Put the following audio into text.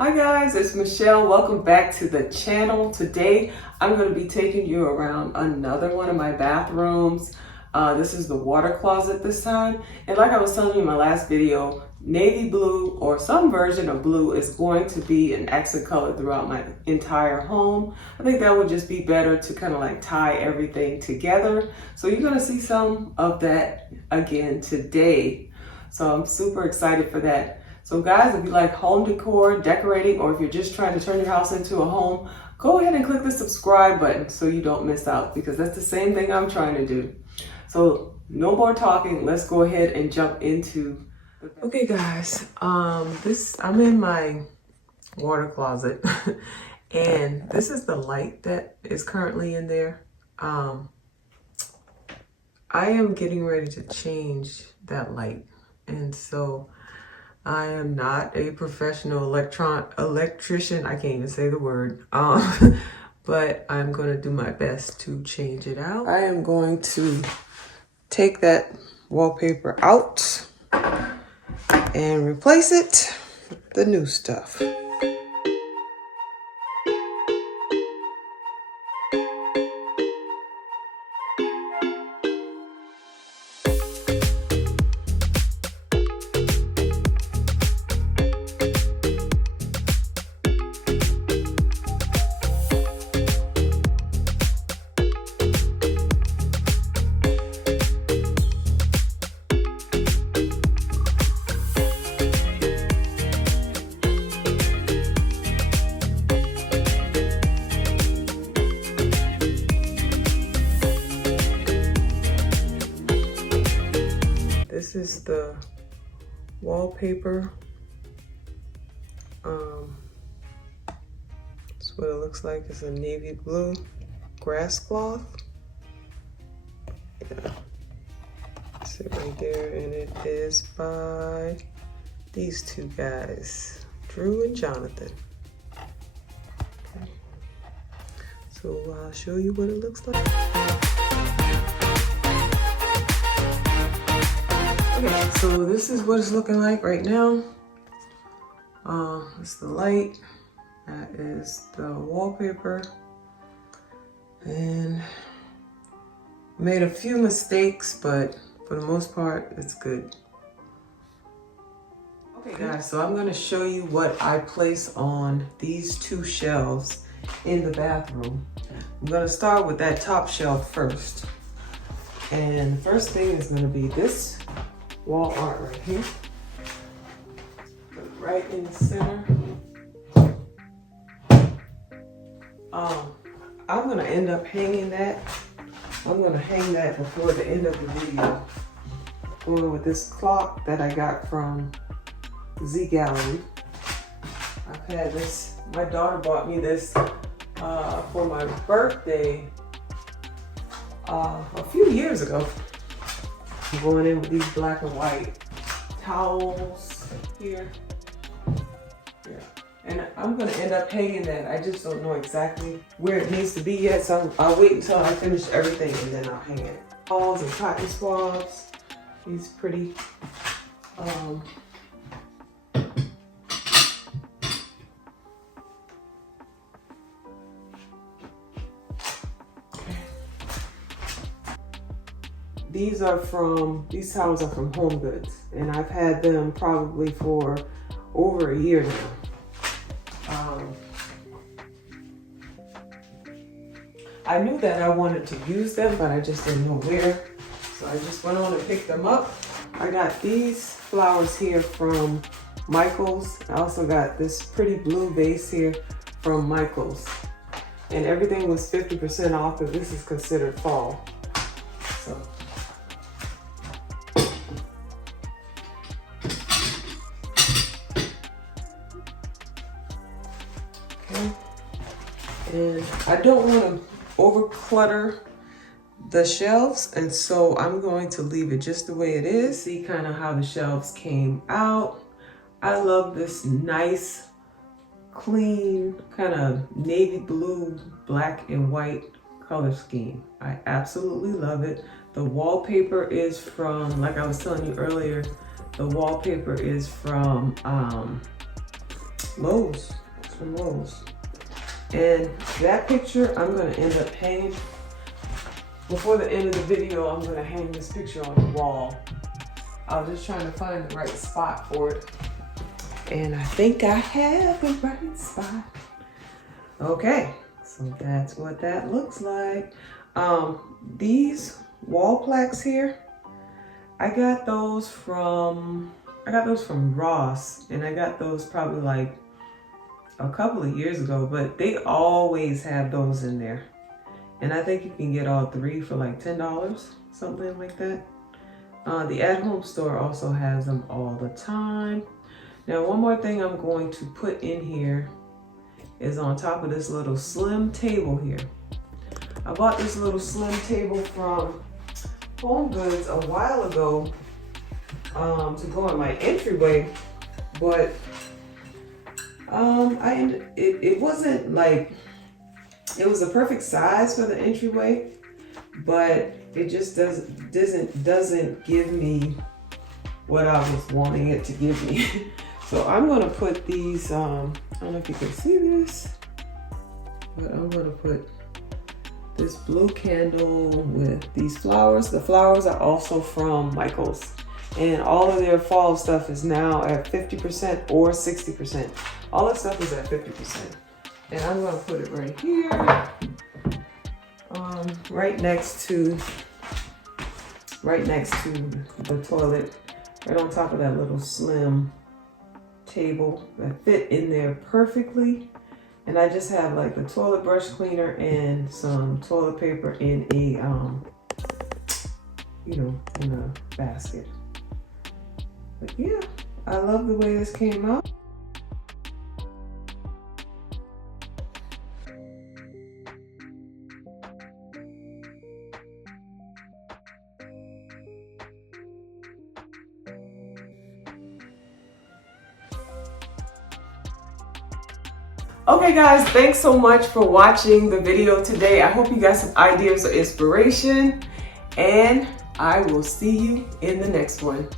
Hi guys, it's Michelle. Welcome back to the channel. Today I'm going to be taking you around another one of my bathrooms. This is the water closet this time. And like I was telling you in my last video, navy blue or some version of blue is going to be an accent color throughout my entire home. I think that would just be better to kind of like tie everything together. So you're going to see some of that again today. So I'm super excited for that. So guys, if you like home decor, decorating, or if you're just trying to turn your house into a home, go ahead and click the subscribe button so you don't miss out, because that's the same thing I'm trying to do. So no more talking, let's go ahead and jump into. Okay guys, I'm in my water closet and this is the light that is currently in there. I am getting ready to change that light, and so I am not a professional electrician. I can't even say the word. But I'm going to do my best to change it out. I am going to take that wallpaper out and replace it with the new stuff. This is the wallpaper. That's what it looks like. It's a navy blue grass cloth. Yeah. See right there, and it is by these two guys, Drew and Jonathan. Okay. So I'll show you what it looks like. Okay, so this is what it's looking like right now. It's the light. That is the wallpaper. And made a few mistakes, but for the most part, it's good. Okay guys, so I'm gonna show you what I place on these two shelves in the bathroom. I'm gonna start with that top shelf first. And the first thing is gonna be this wall art right here. Put it right in the center. I'm gonna end up hanging that. I'm gonna hang that before the end of the video. Going with this clock that I got from zgallerie. I've had this, my daughter bought me this for my birthday a few years ago. I'm going in with these black and white towels here. Yeah. And I'm gonna end up hanging that. I just don't know exactly where it needs to be yet, so I'll wait until I finish everything and then I'll hang it. Towels and cotton swabs. These pretty these towels are from HomeGoods, and I've had them probably for over a year now. I knew that I wanted to use them, but I just didn't know where. So I just went on and picked them up. I got these flowers here from Michael's. I also got this pretty blue vase here from Michael's. And everything was 50% off, because this is considered fall. So. Okay. And I don't want to over clutter the shelves, and so I'm going to leave it just the way it is. See kind of how the shelves came out. I love this nice, clean, kind of navy blue, black and white color scheme. I absolutely love it. The wallpaper is from, like I was telling you earlier, the wallpaper is from Lowe's. It's from Lowe's. And that picture, I'm gonna end up hanging. Before the end of the video, I'm gonna hang this picture on the wall. I was just trying to find the right spot for it. And I think I have the right spot. Okay, so that's what that looks like. These wall plaques here, I got those from Ross, and I got those probably like a couple of years ago, but they always have those in there. And I think you can get all three for like $10, something like that. The at-home store also has them all the time. Now, one more thing I'm going to put in here is on top of this little slim table here. I bought this little slim table from HomeGoods a while ago to go in my entryway, but it wasn't like, it was the perfect size for the entryway, but it just doesn't give me what I was wanting it to give me. So I'm gonna put these, I don't know if you can see this, but I'm gonna put this blue candle with these flowers. The flowers are also from Michael's, and all of their fall stuff is now at 50% or 60%. All that stuff is at 50%. And I'm gonna put it right here, right next to the toilet, right on top of that little slim table that fit in there perfectly. And I just have like the toilet brush cleaner and some toilet paper in a, in a basket. But yeah, I love the way this came out. Okay guys, thanks so much for watching the video today. I hope you got some ideas or inspiration, and I will see you in the next one.